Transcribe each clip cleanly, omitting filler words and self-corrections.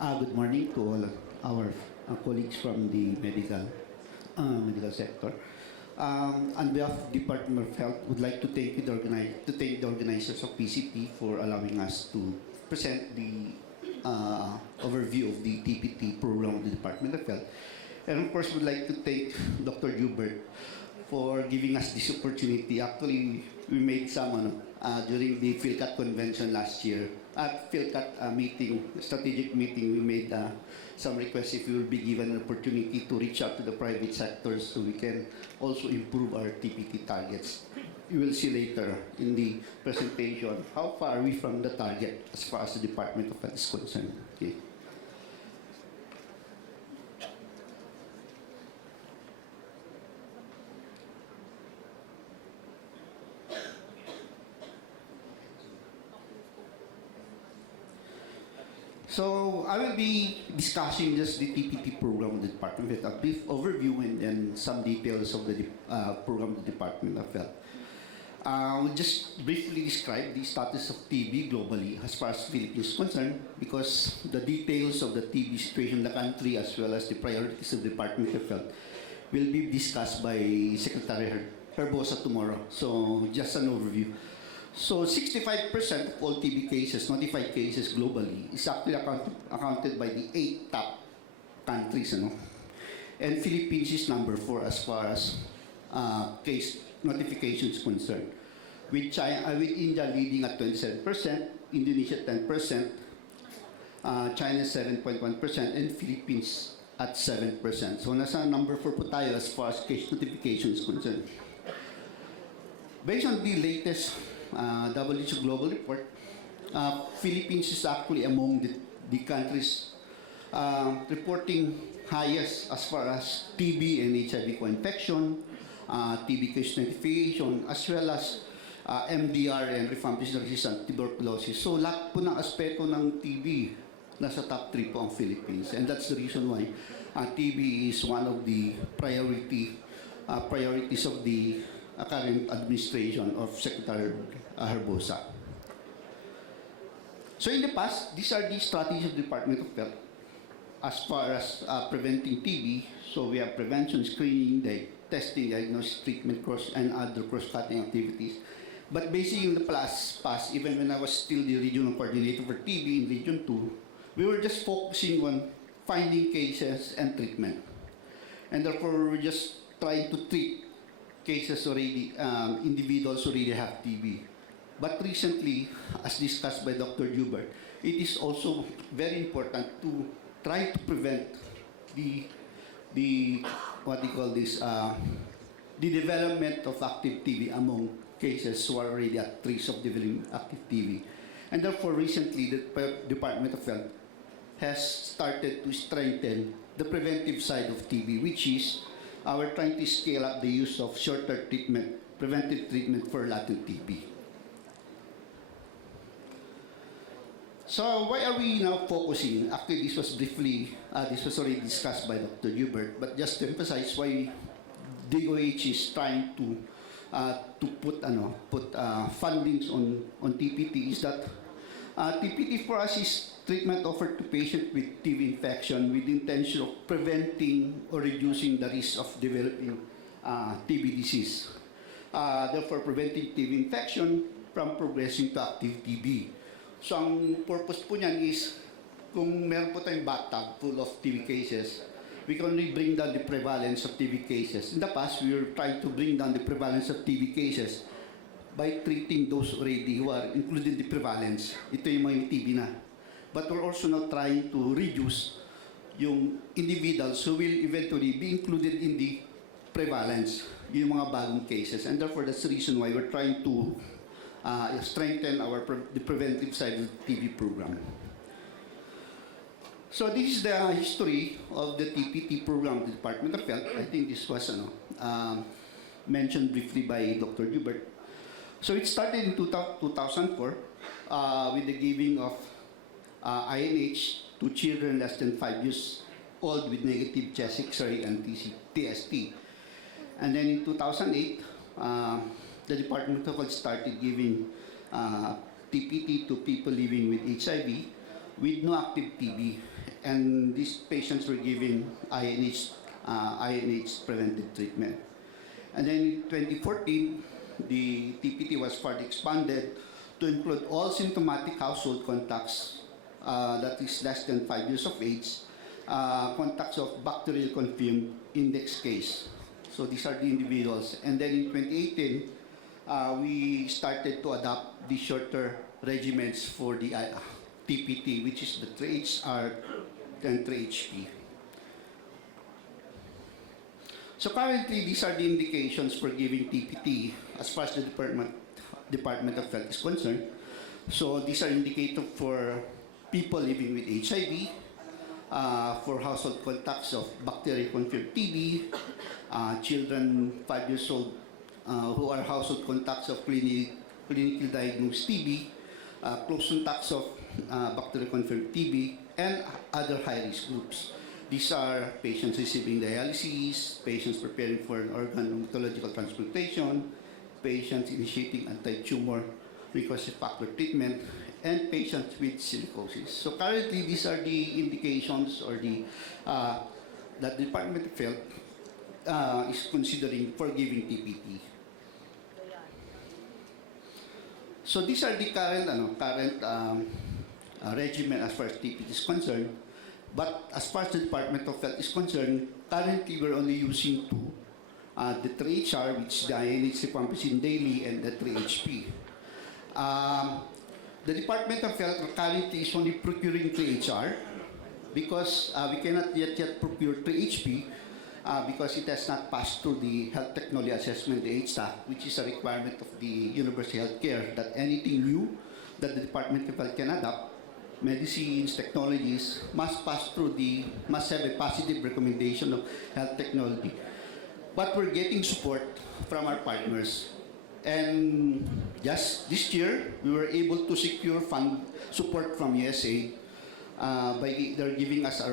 Good morning to all our colleagues from the medical sector. On behalf of the Department of Health, would like to thank the organizers of PCP for allowing us to present the overview of the TPT program of the Department of Health. And of course, would like to thank Dr. Hubert for giving us this opportunity. Actually, we made some during the PhilCat convention last year. At PhilCat strategic meeting, we made some requests if we will be given an opportunity to reach out to the private sectors so we can also improve our TPT targets. You will see later in the presentation how far are we from the target as far as the Department of Health is concerned. Okay. So I will be discussing just the TPT program of the Department of Health, a brief overview and then some details of the program of the Department of Health. We'll just briefly describe the status of TB globally as far as Philippines is concerned, because the details of the TB situation in the country as well as the priorities of the Department of Health will be discussed by Secretary Herbosa tomorrow. So just an overview. So 65% of all TB cases, notified cases globally, is actually accounted by the 8 top countries. And Philippines is number 4 as far as case notification is concerned. With India leading at 27%, Indonesia 10%, China 7.1%, and Philippines at 7%. So nasa number 4 po tayo as far as case notification is concerned. Based on the latest WHO Global Report, Philippines is actually among the countries reporting highest as far as TB and HIV co-infection, TB case notification, as well as MDR and rifampicin-resistant tuberculosis. So lahat po ng aspeto ng TB nasa top 3 po ang Philippines. And that's the reason why TB is one of the priorities of the current administration of Secretary Herbosa. So in the past, these are the strategies of the Department of Health as far as preventing TB. So we have prevention, screening, testing, diagnosis, treatment, and other cross-cutting activities. But basically in the past, even when I was still the regional coordinator for TB in Region 2, we were just focusing on finding cases and treatment. And therefore, we're just trying to treat cases already, individuals already have TB. But recently, as discussed by Dr. Hubert, it is also very important to try to prevent the development of active TB among cases who are already at risk of developing active TB. And therefore, recently, the Department of Health has started to strengthen the preventive side of TB, which is we're trying to scale up the use of shorter treatment, preventive treatment for latent TB. So why are we now focusing? Actually, this was already discussed by Dr. Hubert, but just to emphasize why DOH is trying to put fundings on TPT is that TPT for us is treatment offered to patients with TB infection with the intention of preventing or reducing the risk of developing TB disease. Therefore, preventing TB infection from progressing to active TB. So, ang purpose po niyan is, kung meron po tayong bathtub full of TB cases, we can only bring down the prevalence of TB cases. In the past, we were trying to bring down the prevalence of TB cases by treating those already who are included in the prevalence. Ito yung mga TB na. But we're also now trying to reduce yung individuals who will eventually be included in the prevalence, yung mga bagong cases. And therefore, that's the reason why we're trying to strengthen the preventive side of the TB program. So this is the history of the TPT program of the Department of Health. I think this was mentioned briefly by Dr. Hubert. So it started in 2004 with the giving of INH to children less than 5 years old with negative chest X-ray and TST. And then in 2008, the Department of Health started giving TPT to people living with HIV with no active TB. and these patients were given INH preventive treatment. And then in 2014, the TPT was further expanded to include all symptomatic household contacts, that is less than 5 years of age, contacts of bacterial confirmed index case. So these are the individuals. And then in 2018, we started to adopt the shorter regimens for the TPT, which is the 3HR and 3HP. So currently, these are the indications for giving TPT as far as the Department of Health is concerned. So these are indicated for people living with HIV, for household contacts of bacteria-confirmed TB, children 5 years old who are household contacts of clinically diagnosed TB, close contacts of bacteria-confirmed TB, and other high-risk groups. These are patients receiving dialysis, patients preparing for an organ hematological transplantation, patients initiating anti-tumor requisitive factor treatment, and patients with silicosis. So currently, these are the indications or the that the Department of Health is considering for giving TPT. So these are the current regimen as far as TPT is concerned. But as far as the Department of Health is concerned, currently we're only using two. The 3HR, which is the INH rifampicin daily, and the 3HP. The Department of Health currently is only procuring 3HR because we cannot yet procure 3HP because it has not passed through the Health Technology Assessment, the HTAC, which is a requirement of the Universal Health Care, that anything new that the Department of Health can adopt, medicines, technologies, must have a positive recommendation of health technology. But we're getting support from our partners. And just this year, we were able to secure fund support from USA by they're giving us 3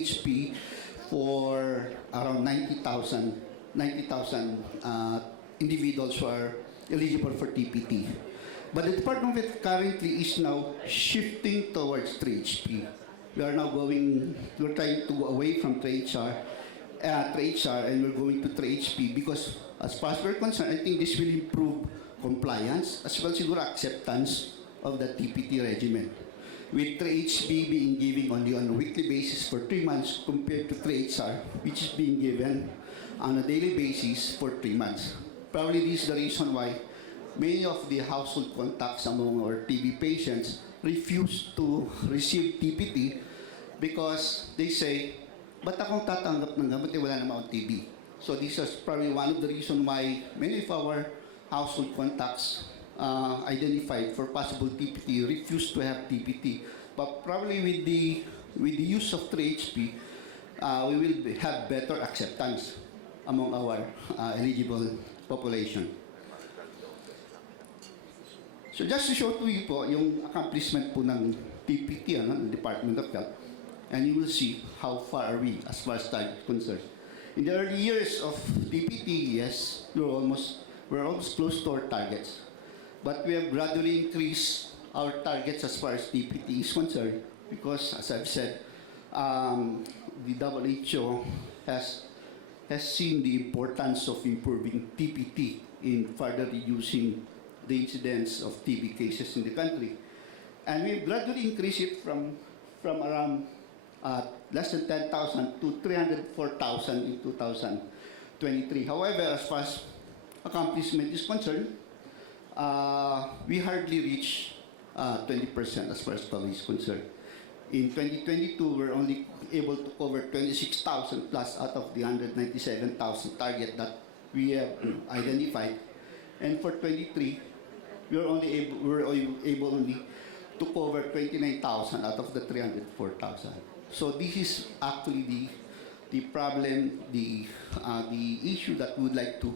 HP for around 90,000 individuals who are eligible for TPT. But the Department of Health currently is now shifting towards 3HP. We're trying to go away from 3HR, and we're going to 3HP because as far as we're concerned, I think this will improve compliance as well as your acceptance of the TPT regimen. With 3HP being given only on a weekly basis for 3 months compared to 3HR, which is being given on a daily basis for 3 months. Probably this is the reason why many of the household contacts among our TB patients refuse to receive TPT because they say, ba't akong tatanggap ng gamot wala naman akong TB? So this is probably one of the reasons why many of our household contacts identified for possible TPT refuse to have TPT. But probably with the use of 3HP, we will have better acceptance among our eligible population. So just to show to you po yung accomplishment po ng TPT, ng Department of Health, and you will see how far are we as far as target concerned. In the early years of TPT, yes, we're almost close to our targets. But we have gradually increased our targets as far as TPT is concerned because, as I've said, the WHO has seen the importance of improving TPT in further reducing the incidence of TB cases in the country. And we've gradually increased it from around less than 10,000 to 304,000 in 2023. However, as far as accomplishment is concerned, we hardly reach 20% as far as coverage is concerned. In 2022, we're only able to cover 26,000 plus out of the 197,000 target that we have identified. And for 23, we're able only to cover 29,000 out of the 304,000. So this is actually the problem, the issue that we would like to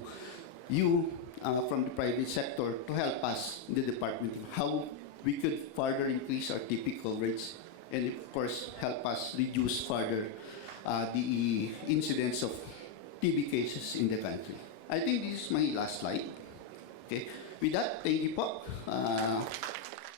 from the private sector to help us in the department how we could further increase our TB coverage and of course help us reduce further the incidence of TB cases in the country. I think this is my last slide. Okay. With that, thank you po.